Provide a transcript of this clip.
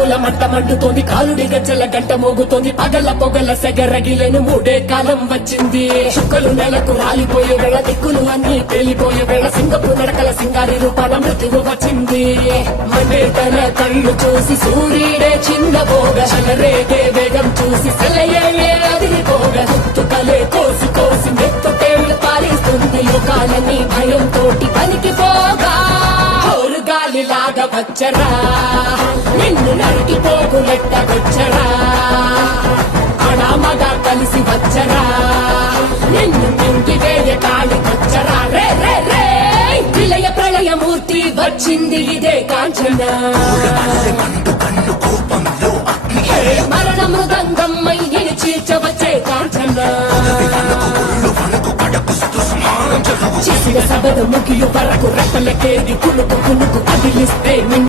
తలుపుల మంట మండుతోంది, కాలుడి గజ్జల గంట మోగుతోంది, పగల పొగల సెగరగిలేను మూడే కాలం వచ్చింది. చుక్కలు నెలకు రాలిపోయే వేళ, దిక్కులు అన్ని పేలిపోయే వేళ, సింగపు నడకల సింగారి రూపాల మృత్యువు వచ్చింది. మనే తన కళ్ళు చూసి సూర్యుడే చిన్నబోగా, చలరేగే వేగం చూసి సెలయేలే అదిరిపోగా, తుత్తుకలే కోసి కోసి మెత్తుటేళ్లు పాలిస్తుంది. లోకాలని భయం తోటి పనికిపోగా, గాలిలాగా వచ్చరా నిన్ను నరికి పోగులెట్టగొచ్చరా, అడామగా కలిసి వచ్చరా నిన్ను మింగి వేయ కాలికొచ్చరా. రే రే రే విలయ ప్రళయమూర్తి వచ్చింది ఇదే కాంచన, మరణ మృదంగం మయ్యని చీల్చవచ్చే కాంచన. చేసిన సభను ముగియు వరకు రెప్పలకేది కులుకు కులుకు అదిలిస్తే